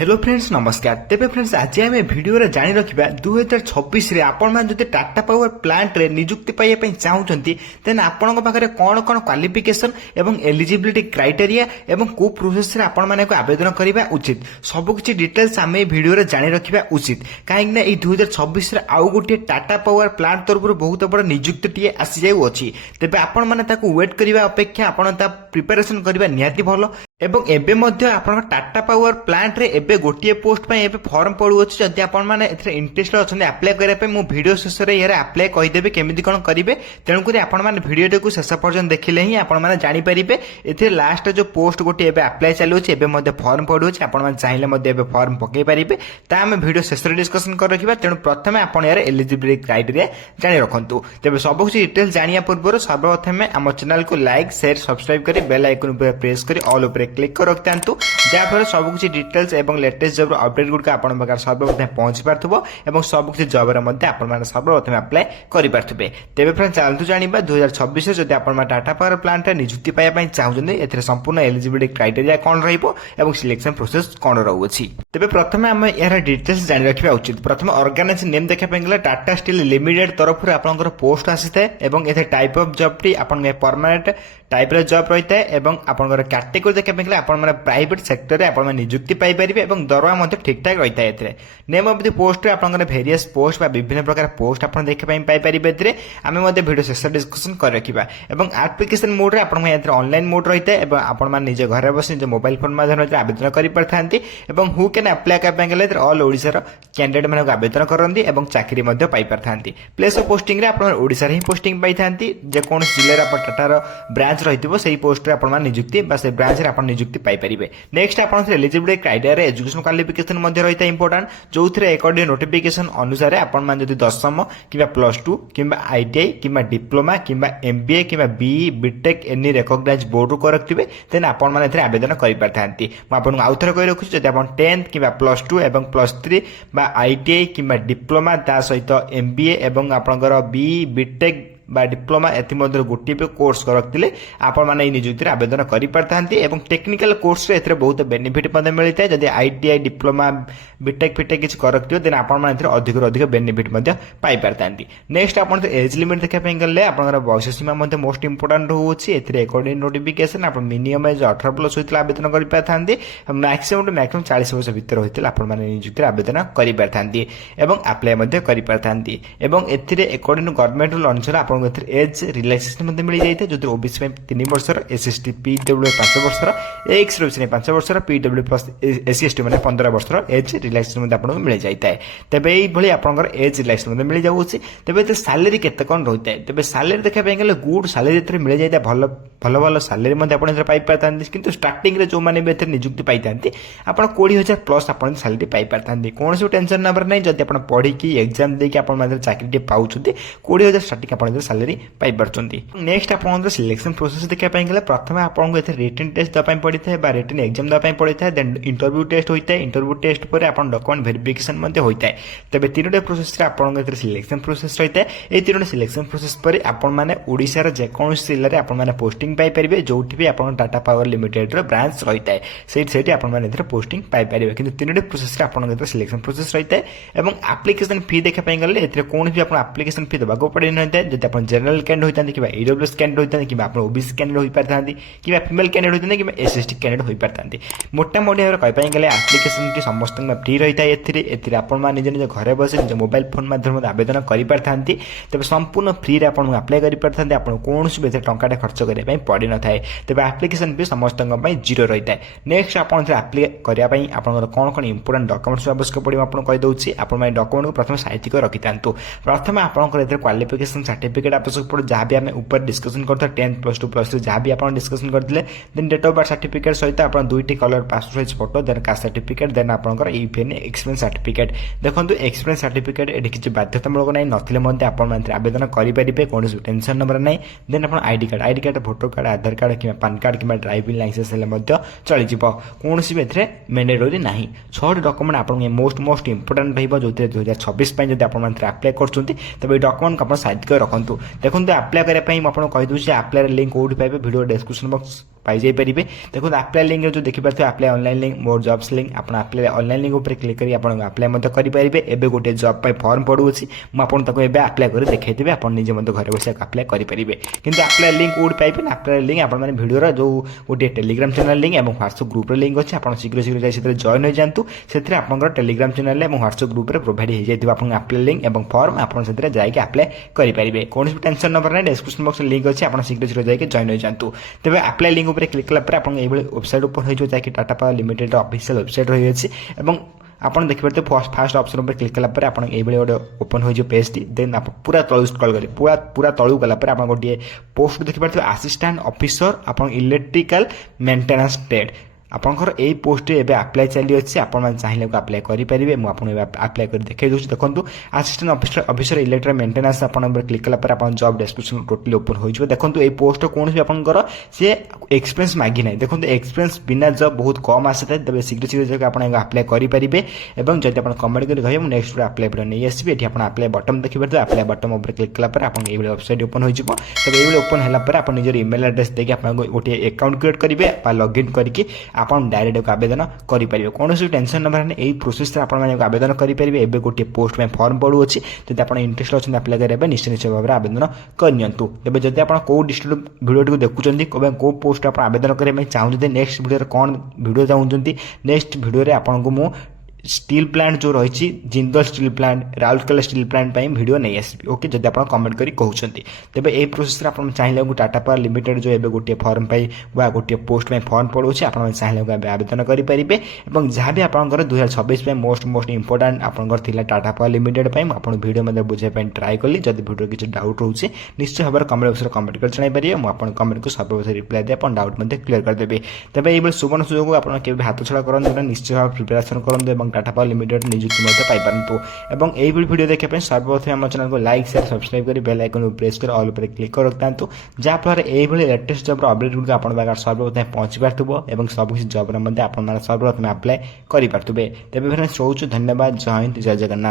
Hello friends नमस्कार। तेरे friends आज आम भिडियो जाणी रखा 2026 आपण मैंने जो टाटा पावर प्लांट रे नियुक्ति पाइबा चाहते देन आपण पाखे कौन कौन क्वालिफिकेशन एवं एलिजिबिलिटी क्राइटेरिया एवं को प्रोसेस रे आपण माने आवेदन करने उचित सबकि डिटेल्स आम भिडियो जाणी रखा उचित कहीं 2026 आउ गोटे टाटा पावर प्लांट तरफ बहुत बड़ नियुक्ति टी आसी जाऊँगी तेज आपण मैंने वेट करने अपेक्षा आपण प्रिपेरेसन करने निहाती भल एवं एबे मध्य आपण टाटा पावर प्लांट रे एबे गोटे पोस्ट पे एबे फॉर्म पड़ुअछि जदि आपण माने एथरे इंटरेस्ट अछन अप्लाई करे पे मु वीडियो शेष रे यार अप्लाई कहि देबे केमिति कोन करिवे तेनु करी आपण माने वीडियो को शेष पर्यंत देखिले ही आपण माने जानि परिबे एथे लास्ट जो पोस्ट गोटे एबे अप्लाई चालुछि एबे मध्य फॉर्म पड़ुअछि आपण माने चाहिले मध्य एबे फॉर्म पकै परिबे ता हम वीडियो शेष रे डिस्कशन कर रखिबा तेनु प्रथमे आपण यार एलिजिबिलिटी क्राइटेरिया जानि रखंतु तेबे सब कुछ डिटेल्स जानिया पूर्व सर्वप्रथमे हम चैनल को लाइक शेयर सब्सक्राइब करी बेल आइकन पर प्रेस करी ऑल ऊपर क्लिक कर रखता जहाँफल सबकि डिटेल्स एवं लेटेस्ट जब अपडेट गुड़िक आपण पाखे सर्वप्रथम पहुंची पार्थ्व और सबकि जब सर्वप्रथम अप्लाई करेंगे तेज फ्रेंड चलतु जाना 2026 जब आप टाटा पावर प्लांट नियुक्ति पाइबा चाहते ए संपूर्ण एलिजिबिलिटी क्राइटेरिया कौन रहा सिलेक्शन प्रोसेस कौन रोचे तेज प्रथम आम यार डिटेल्स जाणी रखा उचित प्रथम ऑर्गेनाइजेशन नेम देखा गला टाटा स्टील लिमिटेड तरफ आपंकर पोस्ट आसी है type of job T permanent type job रही है आपंकर कैटेगरी देखा गला आप प्राइवेट सेक्टर रे आपण नियुक्ति पाई परिबे एवं दरवा ठीक ठाक रही है नेम ऑफ द पोस्ट आपंकर भेरियस पोस्ट विभिन्न प्रकार पोस्ट आप देखा पाई परिबे आम भिडियो शेष डिस्कसन कर रखा एवं एप्लिकेशन मोड रे आपण ऑनलाइन मोड रही है आपण निजे घर बस निज मोबाइल फोन माध्यम आवेदन कर पारथांती हु कैन अप्लाई करने ऑल ओडिशा कैंडिडेट मान आवेदन करती और चाकरी पाई पारथांती प्लेस ऑफ पोस्टिंग ओडिशा ही पोस्टिंग पाई था जेकोसी जिले टाटार ब्रांच रही पोस्ट नियुक्ति ब्रांच में नियुक्ति पाई परिबे नेक्स्ट आप एलिजिबिलिटी क्राइटेरिया एजुकेशन क्वालिफिकेशन रही है इंपोर्टाट जो अकॉर्डिंग नोटिफिकेशन अनुसार आपण जब 10वीं कि +2 कि ITI कि डिप्लोमा कि MBA कि BE B Tech any recognise board को रखिए देन आपण मैंने आवेदन कर पारथांती मुझे आउ थे कही रखुच्छी जब आप 10th कि +2 और +3 ITI कि डिप्लोमा ता सहित MBA और आपंकर BE बीटेक बा डिप्लोमा एथि गोटे कोर्स रखते आपण मैंने नियुक्ति आवेदन कर पारथांती टेक्निकल कोर्स रे बहुत बेनिफिट मिलता है जब ITI डिप्लोमा बीटेक फिटेक किसी रखिए देन आपण अधिक अधिक बेनिफिट पाई पारथांती नेक्स्ट आप एज लिमिट देखा गले आप बयस सीमा मोस्ट इंपोर्टाट होची अकॉर्डिंग नोटिफिकेशन आप मिनिमम एज 18+ होता आवेदन कर पारथांती मैक्सिमम टू मैक्सिमम 40 वर्ष भीतर होता आपण मैंने नियुक्ति आवेदन कर पारथांती अप्लाई कर पारथांती अकॉर्डिंग गवर्नमेंट रूल अनुसार आप एज रिलैक्सेशन मिल जाए जो ओबीसी 3 वर्ष SST PW 5 वर्ष एक्स रही 5 वर्ष PW प्लस SC ST मैंने 15 वर्ष एज रिलैक्सेशन आपको मिल जाए तेज ये आपंकर एज रिलैक्सेशन मिल जाऊँगी तेज सैलरी केते कौन रही है तेज सैलरी देखा गले गुड सैलरी मिल जाए भल भल भल सैलरी पाई पारथांती किंतु स्टार्टिंग रे जो मैंने भी नियुक्ति पाई था आप 20,000+ आप सैलरी पाई पारथांती कौन से टेंशन नंबर नहीं जब आप पढ़ी एग्जाम देकी आप चाकरी पाँच 20,000 स्टार्टिंग आप सैलरी पाई पारछंती नेक्स्ट आपन सिलेक्शन प्रोसेस देखा गले प्रथम आपको रिटन टेस्ट दवाई पड़ता है रिटन एग्जाम दवाई पड़ता है देन इंटरव्यू टेस्ट होता है इंटरव्यू टेस्ट पर आप डॉक्यूमेंट वेरिफिकेशन होता है तेज 3टे प्रोसेस आपन सिलेक्शन प्रोसेस रही है ये 3टे सिलेक्शन प्रोसेस पर आपण मैंने ओडिशार जेकोसी जिले में आपने पोस्टिंग पाइपर जो भी आप टाटा पावर लिमिटेड ब्रांच रही है से आपने पोस्टिंग पाइपर कि 3टे प्रोसेस आप सिलेक्शन प्रोसेस रही है और एप्लिकेशन फी देखा गले कौन भी आप एप्लिकेशन फी देवाक पड़े नहीं है जब आप जनरल कैंडिडेट होता कि EWS कैंडिडेट होता कि ओबीसी कैंडिडेट हो पारता कि फीमेल कैंडिडेट होता कि SST कैंडिडेट हो पारता मोटामोटी भाव कहीं गले एप्लिकेशन समस्त फ्री रही है आप निज निज घर बस निज मोबाइल फोन माध्यम आवेदन कर पारथांती तेज संपूर्ण फ्री आपको अप्लाई कर पारथांती आपको कौन भी टंका खर्च करने पड़ न था तेज एप्लिकेशन फी समस्त 0 रही है नेक्स्ट आप अप्लाई करने आप कौन कौन इंपोर्टाट डॉक्यूमेंट्स आवश्यक पड़ो आपको कहीदे आप डॉक्यूमेंट को प्रथम साइतिक रखी था प्रथम आपंकर क्वालिफिकेशन सर्टिफिकेट आवश्यक पड़ो जहाँ भी आम ऊपर डिस्कसन करते 10th +2 +3 जहाँ भी आप डिस्कसन करते then date of birth certificate सहित आप 2टी colour passport size photo then caste certificate then आपंकर यूपीएन एक्सपीरियंस सर्टिफिकेट देखो एक्सपीरियंस सर्टिफिकेट ये किसी बाध्यतामूलक ना नथिले आप आवेदन करेंगे कौन टेंशन नंबर ना देन आप ID card voter card Aadhaar card कि पान कार्ड कि ड्राइविंग लाइसेंस चलीज कौन भी मैंडेटरी ना 6टी डॉक्यूमेंट आप मोस्ट इंपोर्टाट रही 2026 जब आप अप्लाई कर तब डॉक्यूमेंट आप साइड कर रखु देखो अप्लाई करने आपको कहीदे अप्लाई लिंक कौट पाइबे वीडियो डिस्क्रिप्शन बॉक्स पाई पारे। देखो अप्लाई लिंक जो देखिए apply online link more jobs link आप अप्लाई ऑनलाइन लिंक उपर क्लिक करी आपन अप्लाई करेंगे। एबे गोटे जॉब पर फॉर्म पड़ुछि मुझे अप्लाई कर देखते आप निजे घर बस अप्लाई करेंगे। किंतु अप्लाई लिंक कौट पाइबे ना अप्लाई लिंक आप भिडियो जो गोटे टेलीग्राम चैनल लिंक और व्हाट्सएप ग्रुप लिंक अच्छे आप शीघ्र शीघ्र जाए जॉइन हो जातु से आप टेलीग्राम चैनल और व्हाट्सएप ग्रुप प्रोवाइड हो जाए आप अप्लाई लिंक और फॉर्म आप जाके अप्लाई करेंगे। कौन भी टेंशन नंबर ना डिस्क्रिप्शन बॉक्स लिंक अच्छे आप शीघ्र शीघ्र जाके जॉइन हो जातु। तेज अप्लाई लिंक उपर क्लिक कला वेबसाइट ओपन हो जाए Tata power limited official website रही है। आपन देखिए फास्ट ऑप्शन पर क्लिक कला आप गोटे ओपन हो पेज टी देन आप पूरा तलू स्क्रॉल करें पूरा तलू गला आप गोटे पोस्ट देखिए असिस्टेंट ऑफिसर आप इलेक्ट्रिकल मेंटेनेंस ट्रेड आपंकर यही पोस्ट एवं अप्लाई चली अच्छे आपने चाहिए अप्लाई करेंगे। मुझे अप्लाई कर देखिए दूसरी देखो असिस्टेंट ऑफिसर इलेक्ट्रिकल मेंटेनेंस आप क्लिक कला आप जॉब डिस्क्रिप्शन टोटली ओपन हो देखो ये पोस्ट कौन भी आपंकर सी एक्सपीरियंस मांगी ना देखो एक्सपीरियंस बिना जॉब बहुत कम आसी था तेज शीघ्र शीघ्र आप अप्लाई करेंगे। और जब आप कमेंट कर कहे नेक्स्ट अप्लाई वीडियो नहीं आसबि ये आप अप्लाई बटन देखिए अप्लाई बटन उपर क्लिक कला आप वेबसाइट ओपन हो तब ये ओपन होगापर आप निजर ईमेल एड्रेस देके आप गोटे अकाउंट क्रिएट करेंगे लॉगिन करके आप डायरेक्ट आवेदन करेंगे। कौन सी टेंशन नंबर ना यही प्रोसेस आवेदन करेंगे। एवं गोटे पोस्ट में फॉर्म पड़ुछि जब आप इंटरेस्ट अच्छे अप्लाई करेंगे निश्चय निश्चय भाव में आवेदन करनियंतु। तेज जब आप कौ डिस्ट्रिक्ट वीडियो देखुं कौ पोस्ट आप आवेदन करने चाहते नेक्स्ट वीडियो कौन वीडियो चाहते नेक्स्ट वीडियो आपको मु स्टील प्लांट जो रही Jindal steel plant Rourkela steel plant video नहीं आसबि ओके जब आप कमेंट करी कहते तेज यही प्रोसेस आप चाहिए टाटा पावर लिमिटेड जो एवं गोटे फॉर्म पर गोटे पोस्ट में फॉर्म पड़ुछि आप चाहिए आवेदन करेंगे। और जहाँ भी आपंकर 2026 में मोस्ट इंपोर्टाट आपंकर टाटा पावर लिमिटेड मुझे वीडियो मतलब बुझाई ट्राए कली जब वीडियो किसी डाउट रोचे निश्चय भाव में कमेंट बॉक्स में कमेंट कर जनाइपारे मुझे कमेंट को सर्वप्रथम रिप्लाई दे डाउट क्लियर करदेवी। तेज ये सुवर्ण सुजोग आप हाथ छड़ा करूँ निश्चय भाव प्रिपेरेसन करूँ टाटा पावर लिमिटेड नियुक्ति पाइपारतु। और यही वीडियो देखने सर्वप्रथम आम चैनल को लाइक शेयर सब्सक्राइब कर बेल आइकन को प्रेस कर ऑल पर क्लिक कर रखता जहाँफल यही लेटेस्ट जॉब अपडेट गुड आप सर्वप्रथम पहुंची पार्थुब और सबकिछ जॉब सर्वप्रथम अप्लाई करेंगे। तेज फ्रेंड्स रोचु धन्यवाद। जय हिंद जय जगन्नाथ।